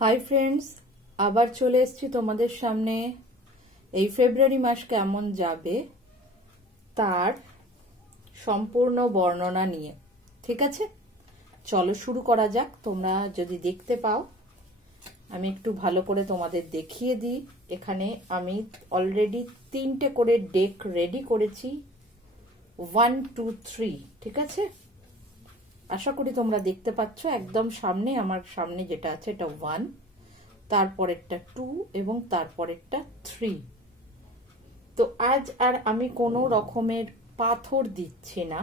Hi friends, আবার চলে এসেছি তোমাদের সামনে। এই ফেব্রুয়ারি মাস কেমন যাবে তার সম্পূর্ণ বর্ণনা নিয়ে। ঠিক আছে, চলো শুরু করা যাক। তোমরা যদি দেখতে পাও, আমি একটু ভালো করে তোমাদের দেখিয়ে দিই। এখানে আমি অলরেডি 3টে করে ডেক রেডি করেছি, 1, 2, 3। ঠিক আছে, আশা করি তোমরা দেখতে পাচ্ছ একদম সামনে। আমার সামনে যেটা আছে এটা 1, তারপরেরটা 2 এবং তারপরেরটা 3। তো আজ আর আমি কোনো রকমের পাথর দিচ্ছি না,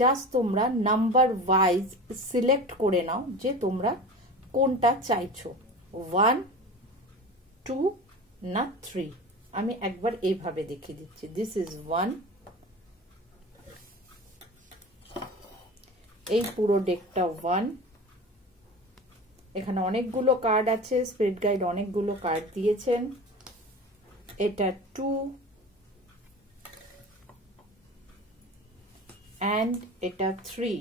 জাস্ট তোমরা নাম্বার ওয়াইজ সিলেক্ট করে নাও যে তোমরা কোনটা চাইছো, 1, 2 না 3। আমি একবার এইভাবে দেখিয়ে দিচ্ছি। This is 1। এই পুরো ডেকটা 1। এখানে অনেকগুলো কার্ড আছে, স্পিরিট গাইড অনেকগুলো কার্ড দিয়েছেন। এটা 2 অ্যান্ড এটা 3।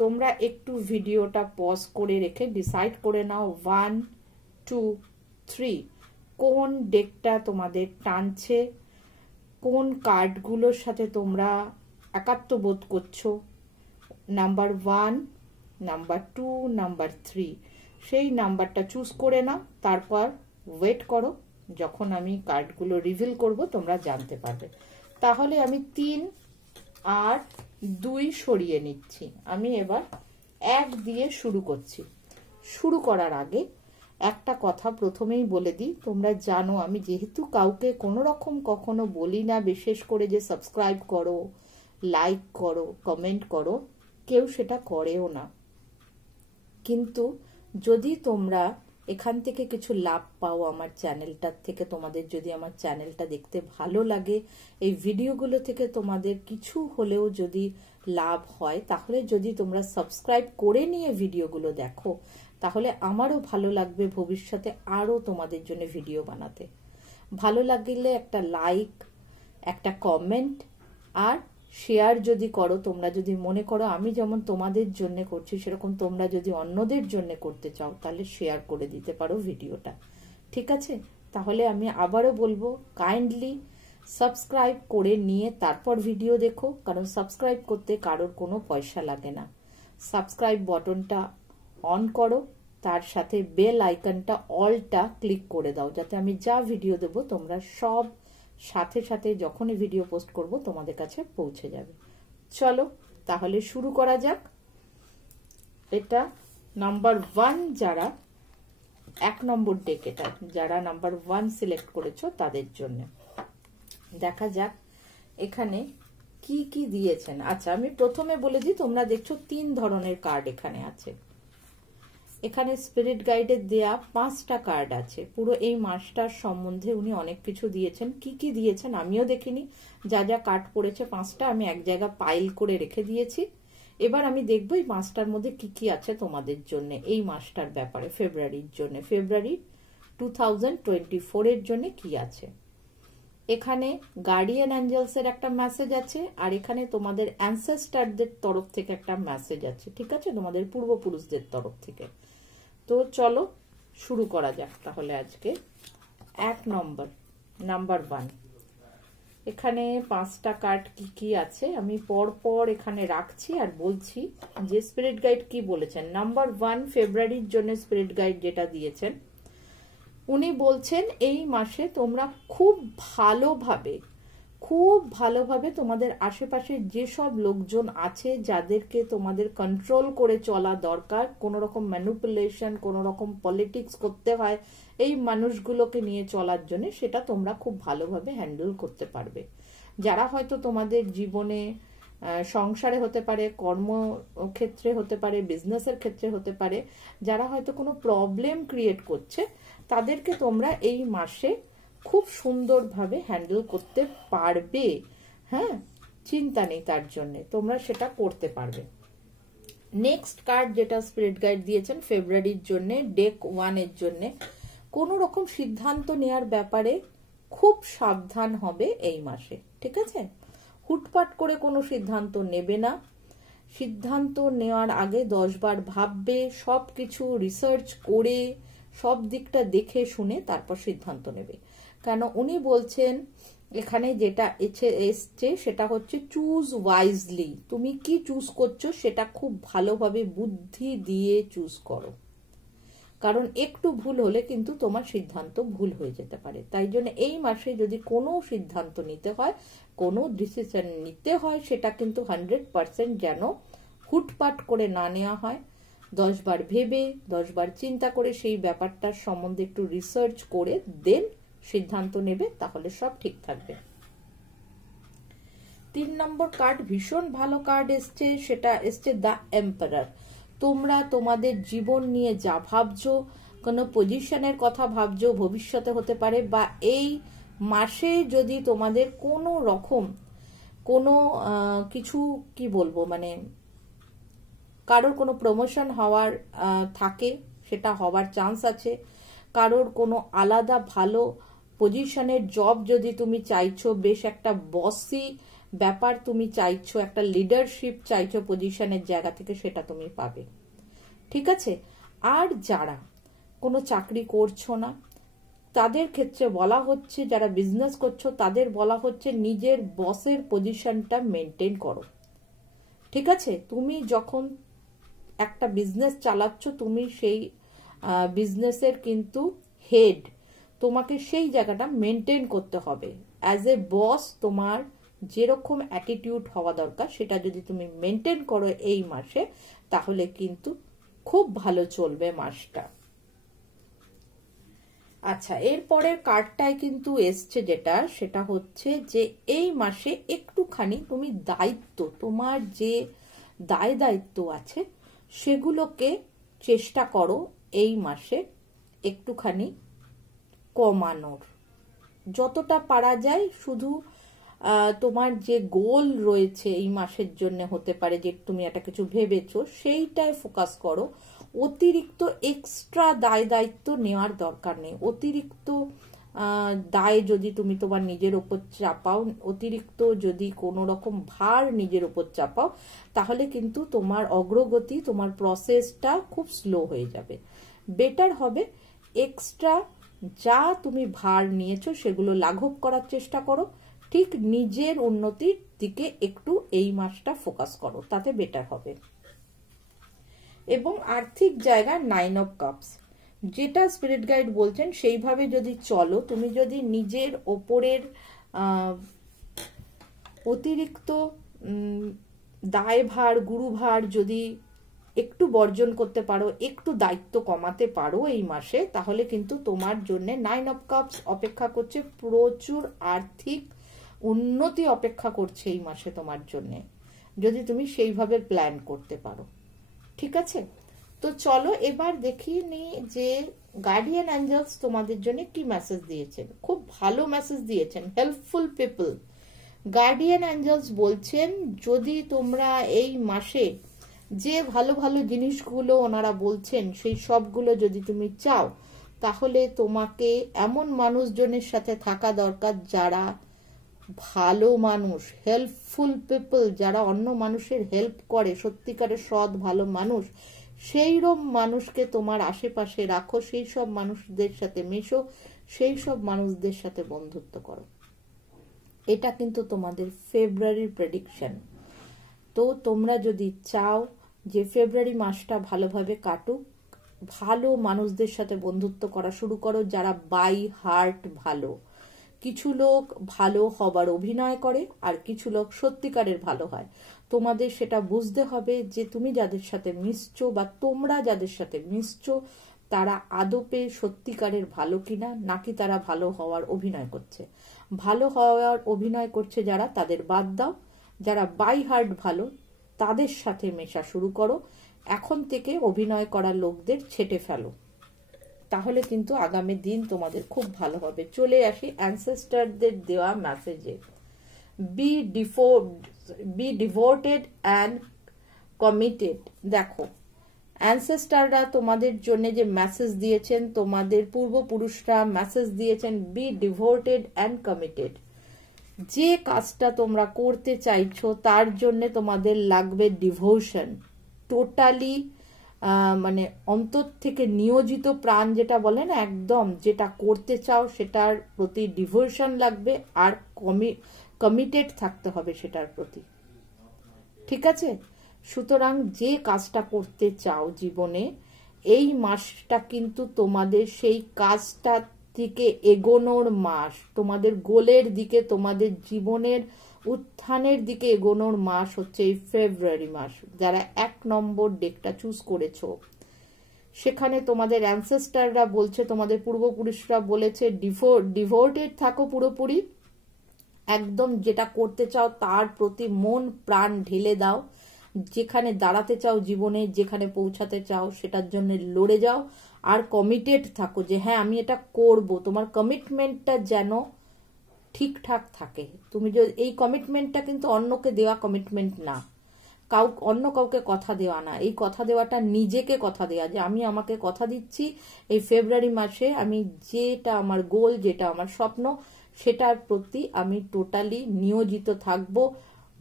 তোমরা একটু ভিডিওটা পজ করে রেখে ডিসাইড করে নাও 1, 2, 3 কোন ডেকটা তোমাদের টানছে, কোন কার্ডগুলোর সাথে তোমরা একাত্ম বোধ করছো। নাম্বার 1, নাম্বার 2, নাম্বার 3 সেই নাম্বারটা চুজ করে নাও। তারপর ওয়েট করো, যখন আমি কার্ডগুলো রিভিল করব তোমরা জানতে পারবে। তাহলে আমি 3 আর 2 সরিয়ে নিচ্ছি। আমি এবার 1 দিয়ে শুরু করছি। শুরু করার আগে একটা কথা প্রথমেই বলে দিই, তোমরা জানো আমি যেহেতু কাউকে কোনো রকম কখনো বলি না, বিশেষ করে যে সাবস্ক্রাইব করো, লাইক করো, কমেন্ট করো, কেউ সেটা করেও না। কিন্তু যদি তোমরা এখান থেকে কিছু লাভ পাও আমার চ্যানেলটার থেকে, তোমাদের যদি আমার চ্যানেলটা দেখতে ভালো লাগে, এই ভিডিওগুলো থেকে তোমাদের কিছু হলেও যদি লাভ হয়, তাহলে যদি তোমরা সাবস্ক্রাইব করে নিয়ে ভিডিওগুলো দেখো, তাহলে আমারও ভালো লাগবে ভবিষ্যতে আরও তোমাদের জন্য ভিডিও বানাতে। ভালো লাগলে একটা লাইক, একটা কমেন্ট আর শেয়ার যদি করো। তোমরা যদি মনে করো আমি যেমন তোমাদের জন্য করছি সেরকম তোমরা যদি অন্যদের জন্য করতে চাও, তাহলে শেয়ার করে দিতে পারো ভিডিওটা। ঠিক আছে, তাহলে আমি আবারও বলবো, কাইন্ডলি সাবস্ক্রাইব করে নিয়ে তারপর ভিডিও দেখো, কারণ সাবস্ক্রাইব করতে কারোর কোনো পয়সা লাগে না। সাবস্ক্রাইব বাটনটা অন করো, তার সাথে বেল আইকনটা অলটা ক্লিক করে দাও, যাতে আমি যা ভিডিও দেবো তোমরা সব সাথে সাথে যখনই ভিডিও পোস্ট করব তোমাদের কাছে পৌঁছে যাবে। চলো তাহলে শুরু করা যাক। এটা নাম্বার 1, যারা 1 নম্বর ডেক, এটা যারা নাম্বার 1 সিলেক্ট করেছো তাদের জন্য। দেখা যাক এখানে কি কি দিয়েছেন। আচ্ছা, আমি প্রথমে বলে দিই, তোমরা দেখছো 3 ধরনের কার্ড এখানে আছে। এখানে স্পিরিট গাইডের দেয়া 5টা কার্ড আছে। পুরো এই মাসটার সম্বন্ধে উনি অনেক কিছু দিয়েছেন। কি কি দিয়েছেন আমিও দেখিনি, যা যা কার্ড পড়েছে 5টা আমি এক জায়গায় পাইল করে রেখে দিয়েছি। এবার আমি দেখবো এই মাসটার মধ্যে কি কি আছে তোমাদের জন্য, এই মাসটার ব্যাপারে, ফেব্রুয়ারির জন্য, ফেব্রুয়ারি 2024 এর জন্য কি আছে। এখানে গার্ডিয়ান অ্যাঞ্জেলস এর একটা মেসেজ আছে, আর এখানে তোমাদের অ্যানসেস্টারদের তরফ থেকে একটা মেসেজ আছে। ঠিক আছে, তোমাদের পূর্বপুরুষদের তরফ থেকে। তো চলো শুরু করা যাক তাহলে। আজকে 1 নম্বর, নাম্বার 1। এখানে 5টা কার্ড কি কি আছে আমি পর পর এখানে রাখছি আর বলছি যে স্পিরিট গাইড কি বলেছেন। নাম্বার 1 ফেব্রুয়ারির জন্য স্পিরিট গাইড যেটা দিয়েছেন, উনি বলছেন এই মাসে তোমরা খুব ভালোভাবে তোমাদের আশেপাশে যেসব লোকজন আছে যাদেরকে তোমাদের কন্ট্রোল করে চলা দরকার, কোনো রকম ম্যানিপুলেশন, কোনো রকম পলিটিক্স করতে হয় এই মানুষগুলোকে নিয়ে চলার জন্য, সেটা তোমরা খুব ভালোভাবে হ্যান্ডেল করতে পারবে। যারা হয়তো তোমাদের জীবনে, সংসারে হতে পারে, কর্মক্ষেত্রে হতে পারে, বিজনেসের ক্ষেত্রে হতে পারে, যারা হয়তো কোনো প্রবলেম ক্রিয়েট করছে, তাদেরকে তোমরা এই মাসে খুব সুন্দরভাবে হ্যান্ডেল করতে পারবে। হ্যাঁ, চিন্তা নেই, তার জন্য তোমরা সেটা করতে পারবে। নেক্সট কার্ড যেটা স্পিরিট গাইড দিয়েছেন ফেব্রুয়ারির জন্য, ডেক 1 এর জন্য, কোনো রকম সিদ্ধান্ত নেওয়ার ব্যাপারে খুব সাবধান হবে এই মাসে। ঠিক আছে, হুটপাট করে কোনো সিদ্ধান্ত নেবে না। সিদ্ধান্ত নেওয়ার আগে 10 বার ভাববে, সব কিছু রিসার্চ করে সব দিকটা দেখে শুনে তারপর সিদ্ধান্ত নেবে। কেন উনি বলছেন এখানে যেটা এসছে সেটা হচ্ছে চুজ ওয়াইজলি। তুমি কি চুজ করছো সেটা খুব ভালোভাবে বুদ্ধি দিয়ে চুজ করো, কারণ একটু ভুল হলে কিন্তু তোমার সিদ্ধান্ত ভুল হয়ে যেতে পারে। তাই জন্য এই মাসে যদি কোনো সিদ্ধান্ত নিতে হয়, কোনো ডিসিশন নিতে হয়, সেটা কিন্তু 100% যেন হুটপাট করে না নেওয়া হয়। 10 বার ভেবে 10 বার চিন্তা করে সেই ব্যাপারটার সম্বন্ধে একটু রিসার্চ করে দেন সিদ্ধান্ত নেবে, তাহলে সব ঠিক থাকবে। 3 নম্বর কার্ড ভীষণ ভালো কার্ড এসছে, সেটা এসছে দ্য এম্পারার। তোমরা তোমাদের জীবন নিয়ে যা ভাবছো, কোনো পজিশনের কথা ভাবছো, ভবিষ্যতে হতে পারে, বা এই মাসে যদি তোমাদের কোনো রকম কোনো কিছু কি বলবো মানে কারোর কোনো প্রমোশন হওয়ার থাকে, সেটা হওয়ার চান্স আছে। কারোর কোনো আলাদা ভালো পজিশনের জব যদি তুমি চাইছো, বেশ একটা বসি ব্যাপার তুমি চাইছো, একটা লিডারশিপ চাইছো পজিশনের জায়গা থেকে, সেটা তুমি পাবে। ঠিক আছে। আর যারা কোনো চাকরি করছো না তাদের ক্ষেত্রে বলা হচ্ছে, যারা বিজনেস করছো তাদের বলা হচ্ছে নিজের বসের পজিশনটা মেনটেন করো। ঠিক আছে। তুমি যখন একটা বিজনেস চালাচ্ছ, তুমি সেই বিজনেসের কিন্তু হেড, তোমাকে সেই জায়গাটা মেনটেন করতে হবে। অ্যাজ এ বস তোমার যেরকম অ্যাটিটিউড হওয়া দরকার সেটা যদি তুমি মেনটেন করো এই মাসে, তাহলে কিন্তু খুব ভালো চলবে মাসটা। আচ্ছা, এরপরের কার্ডটায় কিন্তু এসছে যেটা, সেটা হচ্ছে যে এই মাসে একটুখানি তুমি দায়িত্ব, তোমার যে দায় দায়িত্ব আছে সেগুলোকে চেষ্টা করো এই মাসে একটুখানি কমানোর, যতটা পারা যায়। শুধু তোমার যে গোল রয়েছে এই মাসের জন্য, হতে পারে যে তুমি একটা কিছু ভেবেছো, সেইটায় ফোকাস করো। অতিরিক্ত এক্সট্রা দায় দায়িত্ব নেওয়ার দরকার নেই। অতিরিক্ত দায় যদি তুমি তোমার নিজের ওপর চাপাও, অতিরিক্ত যদি কোনো রকম ভার নিজের ওপর চাপাও, তাহলে কিন্তু তোমার অগ্রগতি, তোমার প্রসেসটা খুব স্লো হয়ে যাবে। বেটার হবে এক্সট্রা যা তুমি ভার নিয়েছো সেগুলো লাঘব করার চেষ্টা করো। ঠিক নিজের উন্নতির দিকে একটু এই মাসটা ফোকাস করো, তাতে বেটার হবে। এবং আর্থিক জায়গা 9 অফ কাপস, যেটা স্পিরিট গাইড বলছেন সেইভাবে যদি চলো, তুমি যদি নিজের ওপরের অতিরিক্ত দায়ভার, গুরুভার যদি একটু বর্জন করতে পারো, একটু দায়িত্ব কমাতে পারো এই মাসে, তাহলে কিন্তু তোমার জন্য 9 অফ কাপস অপেক্ষা করছে। প্রচুর আর্থিক উন্নতি অপেক্ষা করছে এই মাসে তোমার জন্য, যদি তুমি সেইভাবে প্ল্যান করতে পারো। ঠিক আছে। তো চলো এবার দেখি নি যে গার্ডিয়ান অ্যাঞ্জেলস তোমাদের জন্য কি মেসেজ দিয়েছেন। খুব ভালো মেসেজ দিয়েছেন, হেল্পফুল পিপল। গার্ডিয়ান অ্যাঞ্জেলস বলছেন যদি তোমরা এই মাসে যে ভালো ভালো জিনিসগুলো ওনারা বলছেন সেই সবগুলো যদি তুমি চাও, তাহলে তোমাকে এমন মানুষজনের সাথে থাকা দরকার যারা ভালো মানুষ, হেল্পফুল পিপল, যারা অন্য মানুষের হেল্প করে, সত্যিকারের সৎ ভালো মানুষ, সেই রকম মানুষকে তোমার আশেপাশে রাখো, সেই সব মানুষদের সাথে মেশো, সেই সব মানুষদের সাথে বন্ধুত্ব করো। এটা কিন্তু তোমাদের ফেব্রুয়ারির প্রেডিকশন। তো তোমরা যদি চাও যে ফেব্রুয়ারি মাসটা ভালোভাবে কাটুক, ভালো মানুষদের সাথে বন্ধুত্ব করা শুরু করো, যারা বাই হার্ট ভালো। কিছু লোক ভালো হবার অভিনয় করে, আর কিছু লোক সত্যিকারের ভালো হয়। তোমাদের সেটা বুঝতে হবে যে তুমি যাদের সাথে মিশছো বা তোমরা যাদের সাথে মিশছো তারা আদপে সত্যিকারের ভালো কিনা, নাকি তারা ভালো হওয়ার অভিনয় করছে। ভালো হওয়ার অভিনয় করছে যারা, তাদের বাদ দাও। যারা বাই হার্ট ভালো তাদের সাথে মেশা শুরু করো। এখন থেকে অভিনয় করা লোকদের ছেটে ফেলো, তাহলে কিন্তু আগামী দিন তোমাদের খুব ভালো হবে। চলে আসি অ্যানসেস্টারদের দেওয়া মেসেজে। Be devoted and committed. দেখো অ্যানসেস্টাররা তোমাদের জন্য যে মেসেজ দিয়েছেন, তোমাদের পূর্বপুরুষরা মেসেজ দিয়েছেন, বি ডিভোটেড অ্যান্ড কমিটেড। যে কাজটা তোমরা করতে চাইছো তার জন্য তোমাদের লাগবে ডিভোশন, টোটালি মানে অন্তর থেকে নিয়োজিত প্রাণ যেটা বলে না, একদম যেটা করতে চাও সেটার প্রতি ডিভোশন লাগবে, আর কমিটেড থাকতে হবে সেটার প্রতি। ঠিক আছে? সুতরাং যে কাজটা করতে চাও জীবনে, এই মাসটা কিন্তু তোমাদের সেই কাজটা থেকে এগোনোর মাস, তোমাদের গোলের দিকে, তোমাদের জীবনের উত্থানের দিকে এগোনোর মাস হচ্ছে এই ফেব্রুয়ারি মাস। যারা 1 নম্বর ডেকটা চুজ করেছো, সেখানে তোমাদের অ্যানসেস্টাররা বলছে, তোমাদের পূর্বপুরুষরা বলেছে ডিভোটেড থাকো পুরোপুরি, একদম যেটা করতে চাও তার প্রতি মন প্রাণ ঢেলে দাও, যেখানে দাঁড়াতে চাও জীবনে, যেখানে পৌঁছাতে চাও সেটার জন্য লড়ে যাও, আর কমিটেড থাকো যে হ্যাঁ আমি এটা করব। তোমার কমিটমেন্টটা যেন ঠিকঠাক থাকে। তুমি যে এই কমিটমেন্টটা কিন্তু অন্যকে দেওয়া কমিটমেন্ট না, অন্য কাউকে কথা দেওয়া না, এই কথা দেওয়াটা নিজেকে কথা দেওয়া, যে আমি আমাকে কথা দিচ্ছি এই ফেব্রুয়ারি মাসে আমি যেটা আমার গোল, যেটা আমার স্বপ্ন, সেটার প্রতি আমি টোটালি নিয়োজিত থাকব,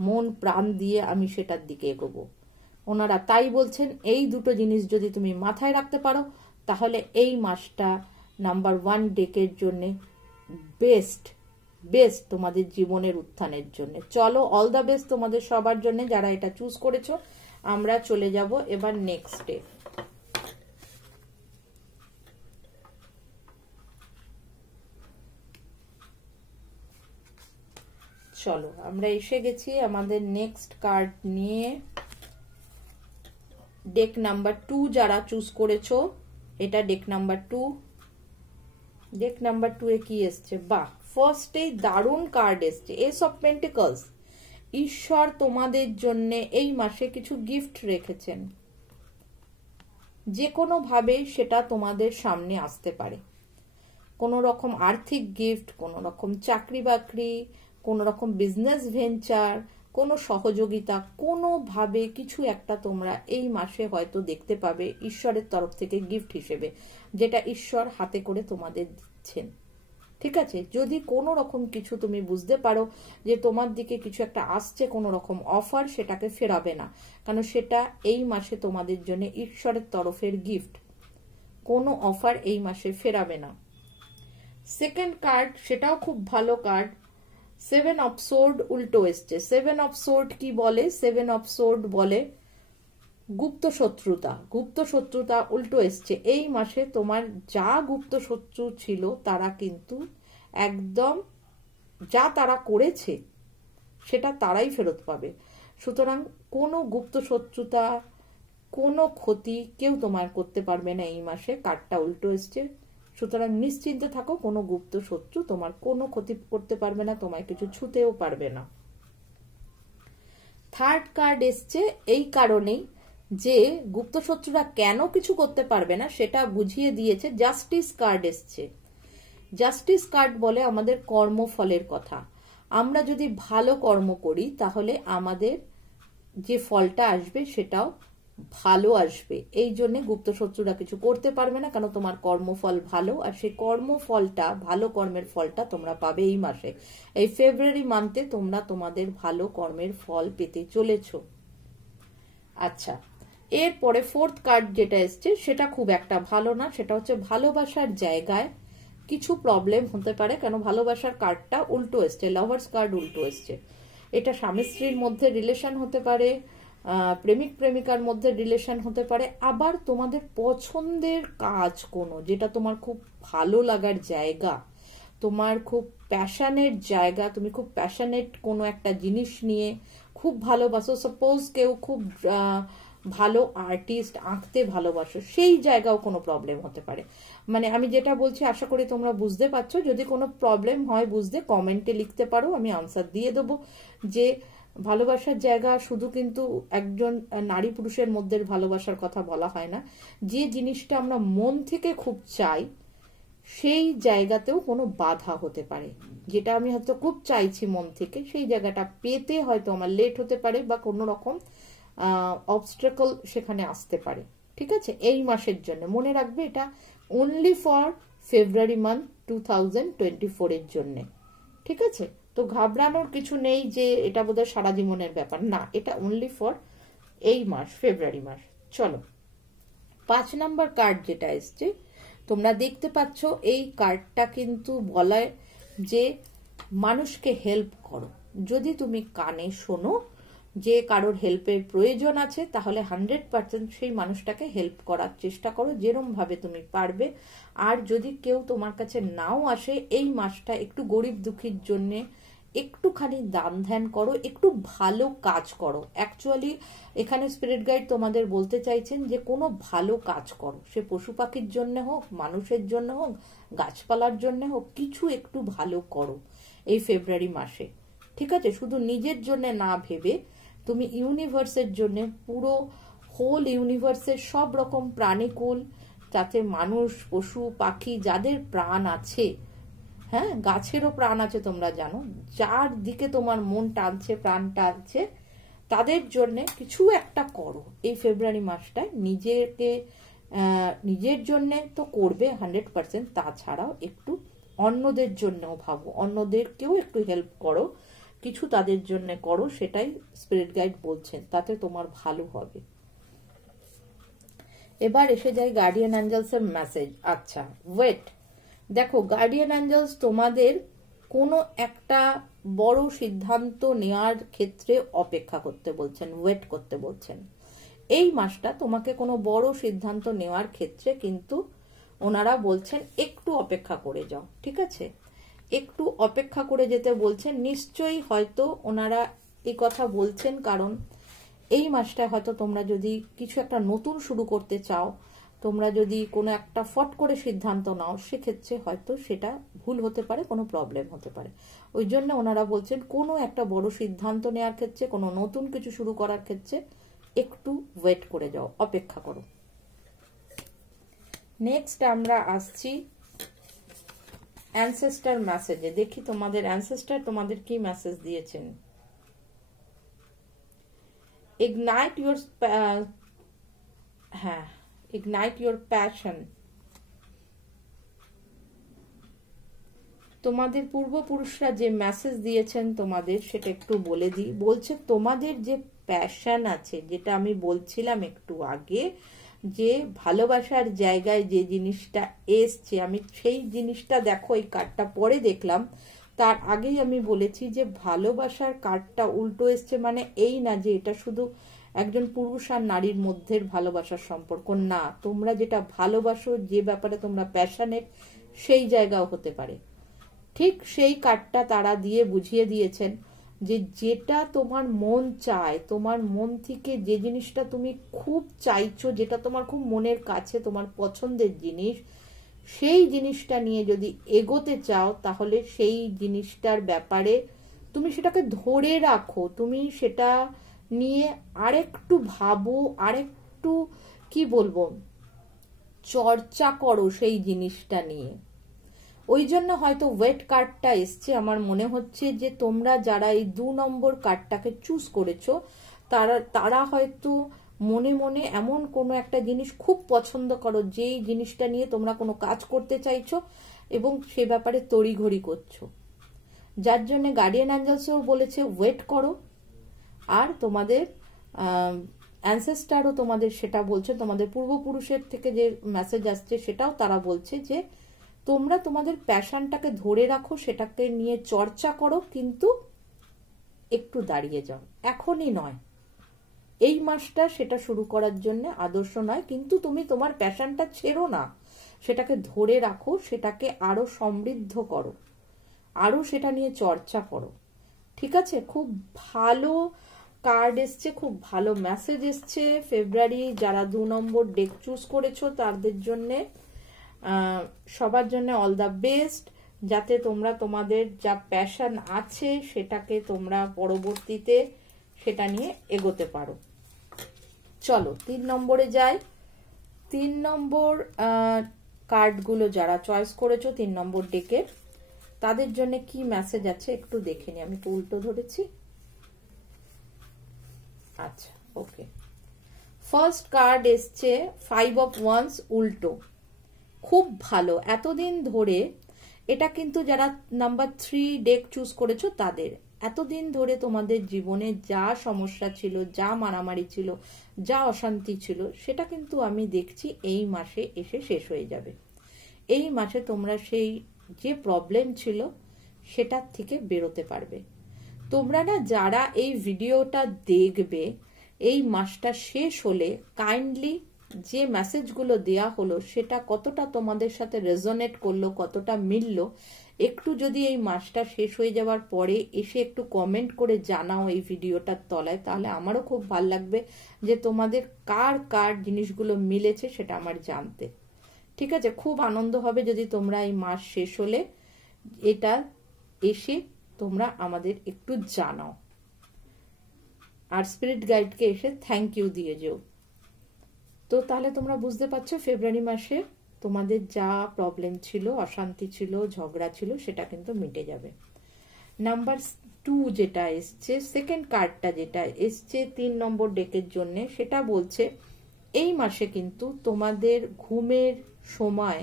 মন প্রাণ দিয়ে আমি সেটার দিকে এগোবো। ওনারা তাই বলছেন এই দুটো জিনিস যদি তুমি মাথায় রাখতে পারো, তাহলে এই মাসটা নাম্বার 1 ডেকের জন্য বেস্ট তোমাদের জীবনের উত্থানের জন্য। চলো, অল দ্য বেস্ট তোমাদের সবার জন্য যারা এটা চুজ করেছো। আমরা চলে যাব এবার নেক্সট ডে। চলো, আমরা এসে গেছি আমাদের নেক্সট কার্ড নিয়ে। ডেক নাম্বার 2 যারা চুজ করেছো, এটা ডেক নাম্বার 2। ডেক নাম্বার 2 এ কি এসছে? বাহ, ফার্স্টেই দারুণ কার্ড এসছে, এস অফ পেন্টিকলস। ঈশ্বর তোমাদের জন্য এই মাসে কিছু গিফট রেখেছেন, যে কোনো ভাবে সেটা তোমাদের সামনে আসতে পারে। কোনো রকম আর্থিক গিফট, কোনো রকম চাকরি বাকরি, কোনো রকম বিজনেস ভেঞ্চার, কোনো সহযোগিতা, কোনোভাবে কিছু একটা তোমরা এই মাসে হয়তো দেখতে পাবে ঈশ্বরের তরফ থেকে গিফট হিসেবে, যেটা ঈশ্বর হাতে করে তোমাদের দিচ্ছেন। ঠিক আছে? যদি কোনো রকম কিছু তুমি বুঝতে পারো যে তোমার দিকে কিছু একটা আসছে, কোনো রকম অফার, সেটাকে ফেরাবে না, কারণ সেটা এই মাসে তোমাদের জন্য ঈশ্বরের তরফের গিফট। কোনো অফার এই মাসে ফেরাবে না। সেকেন্ড কার্ড, সেটাও খুব ভালো কার্ড, 7 অফ সোর্ড উল্টো এসছে। 7 অফ সোর্ড কি বলে? 7 অফ সোর্ড বলে গুপ্ত শত্রুতা উল্টো এসছে। এই মাসে তোমার যা গুপ্ত শত্রু ছিল তারা কিন্তু একদম যা তারা করেছে সেটা তারাই ফেরত পাবে। সুতরাং কোনো গুপ্ত শত্রুতা, কোনো ক্ষতি কেউ তোমার করতে পারবে না এই মাসে। কার্ডটা উল্টো এসছে, সুতরাং নিশ্চিন্তে থাকো, কোনো গুপ্ত শত্রু তোমার কোনো ক্ষতি করতে পারবে না, তোমায় কিছু ছুতেও পারবে না। থার্ড কার্ড এসছে এই কারণেই যে গুপ্ত শত্রুরা কেন কিছু করতে পারবে না সেটা বুঝিয়ে দিয়েছে। জাস্টিস কার্ড এসছে। জাস্টিস কার্ড বলে আমাদের কর্মফলের কথা। আমরা যদি ভালো কর্ম করি তাহলে আমাদের যে ফলটা আসবে সেটাও ভালো আসবে। এই জন্য গুপ্ত শত্রুরা কিছু করতে পারবে না, কারণ তোমার কর্মফল ভালো, আর সেই কর্মফলটা, ভালো কর্মের ফলটা তোমরা পাবে এই মাসে। এই ফেব্রুয়ারি মান্থে তোমরা তোমাদের ভালো কর্মের ফল পেতে চলেছো। আচ্ছা, এরপরে ফোর্থ কার্ড যেটা এসছে সেটা খুব একটা ভালো না। সেটা হচ্ছে ভালোবাসার জায়গায় কিছু প্রবলেম হতে পারে, কেন ভালোবাসার কার্ডটা উল্টো এসছে, লাভার্স কার্ড উল্টো এসছে। এটা স্বামী স্ত্রীর মধ্যে রিলেশন হতে পারে, প্রেমিক প্রেমিকার মধ্যে রিলেশন হতে পারে, আবার তোমাদের পছন্দের কাজ কোনো, যেটা তোমার খুব ভালো লাগার জায়গা, তোমার খুব প্যাশনের জায়গা, তুমি খুব প্যাশনেট কোনো একটা জিনিস নিয়ে খুব ভালোবাসো। সাপোজ কেউ খুব ভালো আর্টিস্ট, আঁকতে ভালোবাসো, সেই জায়গাও কোনো প্রবলেম হতে পারে। মানে আমি যেটা বলছি আশা করি তোমরা বুঝতে পারছো। যদি কোনো প্রবলেম হয় বুঝতে কমেন্টে লিখতে পারো, আমি আনসার দিয়ে দেবো। যে ভালোবাসার জায়গা শুধু কিন্তু একজন নারী পুরুষের মধ্যে ভালোবাসার কথা বলা হয় না, যে জিনিসটা আমরা মন থেকে খুব চাই সেই জায়গাতেও কোনো বাধা হতে পারে। যেটা আমি হয়তো খুব চাইছি মন থেকে, সেই জায়গাটা পেতে হয়তো আমার লেট হতে পারে, বা কোনো রকম অবস্ট্রাকল সেখানে আসতে পারে। ঠিক আছে? এই মাসের জন্য মনে রাখবে, এটা অনলি ফর ফেব্রুয়ারি মান্থ 2024 এর জন্য। ঠিক আছে? তো ঘাবড়ানোর কিছু নেই যে এটা বোধহয় সারা জীবনের ব্যাপার, না, এটা অনলি ফর এই মাস, ফেব্রুয়ারি মাস। চলো 5 নম্বর কার্ড যেটা এসছে, তোমরা দেখতে পাচ্ছ এই কার্ডটা কিন্তু বলায় যে মানুষকে হেল্প করো। যদি তুমি কানে শোনো যে কারোর হেল্পের প্রয়োজন আছে, তাহলে 100% সেই মানুষটাকে হেল্প করার চেষ্টা করো যেরম ভাবে তুমি পারবে। আর যদি কেউ তোমার কাছে নাও আসে, এই মাসটা একটু গরিব দুঃখীর জন্যে একটুখানি দান ধ্যান করো, একটু ভালো কাজ করো। অ্যাকচুয়ালি এখানে স্পিরিট গাইড তোমাদের বলতে চাইছেন যে কোনো ভালো কাজ করো, সে পশু পাখির জন্য হোক, মানুষের জন্য হোক, গাছপালার জন্য হোক, কিছু একটু ভালো করো এই ফেব্রুয়ারি মাসে, ঠিক আছে? শুধু নিজের জন্য না ভেবে তুমি ইউনিভার্সের জন্য, পুরো হোল ইউনিভার্সের সব রকম প্রাণীকুল, যাতে মানুষ, পশু পাখি, যাদের প্রাণ আছে, হ্যাঁ, গাছেরও প্রাণ আছে তোমরা জানো, যার দিকে তোমার মন টানছে, প্রাণ টানছে, তাদের জন্য কিছু একটা করো এই ফেব্রুয়ারি মাসটায়। নিজের জন্য তো করবে 100%, তাছাড়াও একটু অন্যদের জন্যও ভাবো, অন্যদেরকেও একটু হেল্প করো, কিছু তাদের জন্য করো, সেটাই স্পিরিট গাইড বলছেন, তাতে তোমার ভালো হবে। এবার এসে যাই গার্ডিয়ান অ্যাঞ্জেলসের মেসেজ। আচ্ছা, ওয়েট। দেখো, গার্ডিয়ান অ্যাঞ্জেলস তোমাদের কোনো একটা বড় সিদ্ধান্ত নেওয়ার ক্ষেত্রে অপেক্ষা করতে বলছেন, ওয়েট করতে বলছেন। এই মাসটা তোমাকে কোনো বড় সিদ্ধান্ত নেওয়ার ক্ষেত্রে কিন্তু ওনারা বলছেন একটু অপেক্ষা করে যাও, ঠিক আছে? একটু অপেক্ষা করে যেতে বলছেন। নিশ্চয়ই হয়তো ওনারা এই কথা বলছেন কারণ এই মাসটা হয়তো তোমরা যদি কিছু একটা নতুন শুরু করতে চাও, তোমরা যদি কোনো একটা ফট করে সিদ্ধান্ত নাও, সেক্ষেত্রে হয়তো সেটা ভুল হতে পারে, কোনো প্রবলেম হতে পারে। ওই জন্য ওনারা বলছেন কোনো একটা বড় সিদ্ধান্ত নেওয়ার ক্ষেত্রে, কোনো নতুন কিছু শুরু করার ক্ষেত্রে একটু ওয়েট করে যাও, অপেক্ষা করো। নেক্সট আমরা আসছি অ্যানসেস্টার মেসেজে। দেখি তোমাদের অ্যানসেস্টার তোমাদের কি মেসেজ দিয়েছেন। ইগনাইট ইউর, হ্যাঁ, ইগনাইট ইউর প্যাশন। তোমাদের পূর্বপুরুষরা যে মেসেজ দিয়েছেন তোমাদের, সেটা একটু বলে দিই। বলছে তোমাদের যে প্যাশন আছে, যেটা আমি বলছিলাম একটু আগে, যে ভালোবাসার জায়গায় যে জিনিসটা এসছে, আমি সেই জিনিসটা, দেখো এই কার্ডটা পরে দেখলাম, তার আগেই আমি বলেছি যে ভালোবাসার কার্ডটা উল্টো এসছে, মানে এই না যে এটা শুধু একজন পুরুষ আর নারীর মধ্যে ভালোবাসার সম্পর্ক, না, তোমরা যেটা ভালোবাসো, যে ব্যাপারে তোমরা প্যাশনেট, সেই জায়গাও হতে পারে। ঠিক সেই কার্ডটা তারা দিয়ে বুঝিয়ে দিয়েছেন যে যেটা তোমার মন চায়, তোমার মন থেকে যে জিনিসটা তুমি খুব চাইছো, যেটা তোমার খুব মনের কাছে, তোমার পছন্দের জিনিস, সেই জিনিসটা নিয়ে যদি এগোতে চাও, তাহলে সেই জিনিসটার ব্যাপারে তুমি সেটাকে ধরে রাখো, তুমি সেটা নিয়ে আরেকটু ভাবো, আরেকটু কি বলবো, চর্চা করো সেই জিনিসটা নিয়ে। ওই জন্য হয়তো ওয়েট কার্ডটা এসছে। আমার মনে হচ্ছে যে তোমরা যারা এই 2 নম্বর কার্ডটাকে চুজ করেছো, তারা হয়তো মনে মনে এমন কোনো একটা জিনিস খুব পছন্দ করো, যেই জিনিসটা নিয়ে তোমরা কোনো কাজ করতে চাইছো এবং সে ব্যাপারে তড়িঘড়ি করছো, যার জন্য গার্ডিয়ান অ্যাঞ্জেলসও বলেছে ওয়েট করো। আর তোমাদের অ্যানসেস্টারও তোমাদের সেটা বলছে, তোমাদের পূর্বপুরুষের থেকে যে মেসেজ আসছে সেটাও তারা বলছে যে তোমরা তোমাদের প্যাশনটাকে ধরে রাখো, সেটাকে নিয়ে চর্চা করো, কিন্তু একটু দাঁড়িয়ে যাও, এখনই নয়। এই মাসটা সেটা শুরু করার জন্য আদর্শ নয়, কিন্তু তুমি তোমার প্যাশনটা ছেড়ো না, সেটাকে ধরে রাখো, সেটাকে আরো সমৃদ্ধ করো, আরো সেটা নিয়ে চর্চা করো, ঠিক আছে? খুব ভালো কার্ড এসছে, খুব ভালো মেসেজ এসছে। ফেব্রুয়ারি যারা 2 নম্বর ডেক চুজ করেছো তাদের জন্যে, সবার জন্য অল দ্য বেস্ট, যাতে তোমরা তোমাদের যা প্যাশন আছে সেটাকে তোমরা পরবর্তীতে সেটা নিয়ে এগোতে পারো। চলো 3 নম্বরে যাই। 3 নম্বর কার্ডগুলো যারা চয়েস করেছো 3 নম্বর ডেকে, তাদের জন্য কি মেসেজ আছে একটু দেখে নি। আমি তো উল্টো ধরেছি। আচ্ছা, ওকে। ফার্স্ট কার্ড এসছে 5 অফ ওয়ান্স উল্টো। খুব ভালো। এতদিন ধরে এটা কিন্তু যারা নাম্বার 3 ডেক চুজ করেছো তাদের এতদিন ধরে তোমাদের জীবনে যা সমস্যা ছিল, যা মারামারি ছিল, যা অশান্তি ছিল, সেটা কিন্তু আমি দেখছি এই মাসে এসে শেষ হয়ে যাবে। এই মাসে তোমরা সেই যে প্রবলেম ছিল সেটার থেকে বেরোতে পারবে। তোমরা না যারা এই ভিডিওটা দেখবে, এই মাসটা শেষ হলে কাইন্ডলি যে মেসেজগুলো দেয়া হলো সেটা কতটা তোমাদের সাথে রেজোনেট করলো, কতটা মিললো, একটু যদি এই মাসটা শেষ হয়ে যাওয়ার পরে এসে একটু কমেন্ট করে জানাও এই ভিডিওটার তলায়, তাহলে আমারও খুব ভালো লাগবে যে তোমাদের কার কার জিনিসগুলো মিলেছে সেটা আমার জানতে। ঠিক আছে, খুব আনন্দ হবে যদি তোমরা এই মাস শেষ হলে এটা এসে তোমরা আমাদের একটু জানাও, আর স্পিরিট গাইডকে এসে থ্যাংক ইউ দিয়ে যেও। তো তাহলে তোমরা বুঝতে পারছো ফেব্রুয়ারি মাসে তোমাদের যা প্রবলেম ছিল, অশান্তি ছিল, ঝগড়া ছিল, সেটা কিন্তু মিটে যাবে। নাম্বার 2 যেটা এসছে, সেকেন্ড কার্ডটা যেটা এসছে 3 নম্বর ডেকের জন্য, সেটা বলছে এই মাসে কিন্তু তোমাদের ঘুমের সময়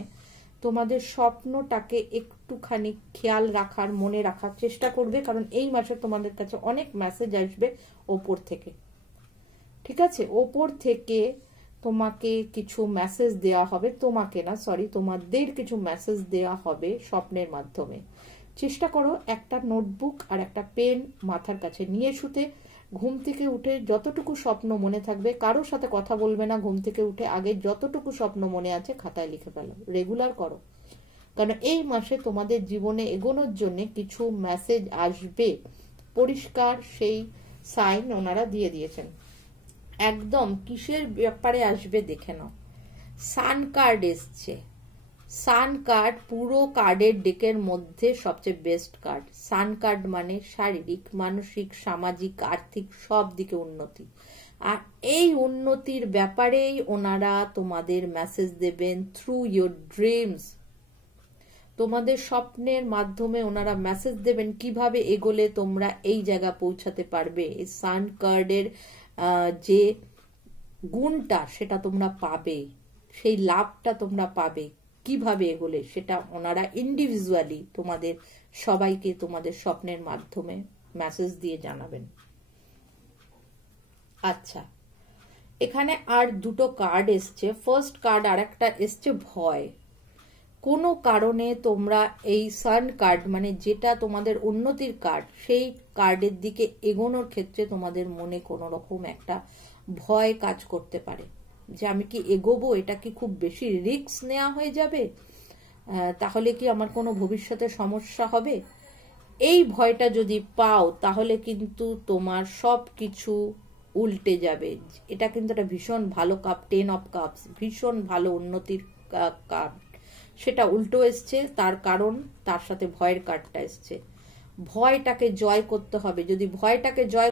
তোমাদের স্বপ্নটাকে একটুখানি খেয়াল রাখার, মনে রাখার চেষ্টা করবে, কারণ এই মাসে তোমাদের কাছে অনেক মেসেজ আসবে ওপর থেকে। ঠিক আছে, ওপর থেকে তোমাকে কিছু মেসেজ দেওয়া হবে, তোমাকে না সরি তোমাদের কিছু মেসেজ দেওয়া হবে স্বপ্নের মাধ্যমে। চেষ্টা করো একটা নোটবুক আর একটা পেন মাথার কাছে নিয়ে শুতে ঘুম থেকে উঠে যতটুকু স্বপ্ন মনে থাকবে, কারোর সাথে কথা বলবে না, ঘুম থেকে উঠে আগে যতটুকু স্বপ্ন মনে আছে খাতায় লিখে ফেলো, রেগুলার করো, কারণ এই মাসে তোমাদের জীবনে এগোনোর জন্য কিছু মেসেজ আসবে, পরিষ্কার সেই সাইন ওনারা দিয়ে দিয়েছেন। একদম কিসের ব্যাপারে আসবে দেখে নাও। সান কার্ড এসছে, সান কার্ড পুরো কার্ডের ডেকের মধ্যে সবচেয়ে বেস্ট কার্ড। সান কার্ড মানে শারীরিক, মানসিক, সামাজিক, আর্থিক সব দিকে উন্নতি, আর এই উন্নতির ব্যাপারেই ওনারা তোমাদের মেসেজ দেবেন থ্রু ইয়োর ড্রিমস। তোমাদের স্বপ্নের মাধ্যমে ওনারা মেসেজ দেবেন কিভাবে এগোলে তোমরা এই জায়গা পৌঁছাতে পারবে। এই সান কার্ডের যে গুণটা সেটা তোমরা পাবে, সেই লাভটা তোমরা পাবে কিভাবে এগোলে, সেটা ওনারা ইন্ডিভিজুয়ালি তোমাদের সবাইকে তোমাদের স্বপ্নের মাধ্যমে মেসেজ দিয়ে জানাবেন। আচ্ছা, এখানে আর দুটো কার্ড এসছে। ফার্স্ট কার্ড আর একটা এসছে ভয়। কোনো কারণে তোমরা এই সান কার্ড মানে যেটা তোমাদের উন্নতির কার্ড, সেই কার্ডের দিকে এগোনোর ক্ষেত্রে তোমাদের মনে কোনো রকম একটা ভয় কাজ করতে পারে যে আমি কি এগোবো, এটা কি খুব বেশি রিস্ক নেওয়া হয়ে যাবে, তাহলে কি আমার কোনো ভবিষ্যতে সমস্যা হবে। এই ভয়টা যদি পাও তাহলে কিন্তু তোমার সব কিছু উল্টে যাবে। এটা কিন্তু একটা ভীষণ ভালো কাপ, 10 অফ কাপস, ভীষণ ভালো উন্নতির কাপ, সেটা উল্টো এসছে, তার কারণ তার সাথে ভয়ের কার্ডটা এসছে। ভয়টাকে জয় করতে হবে। যদি ভয়টাকে জয়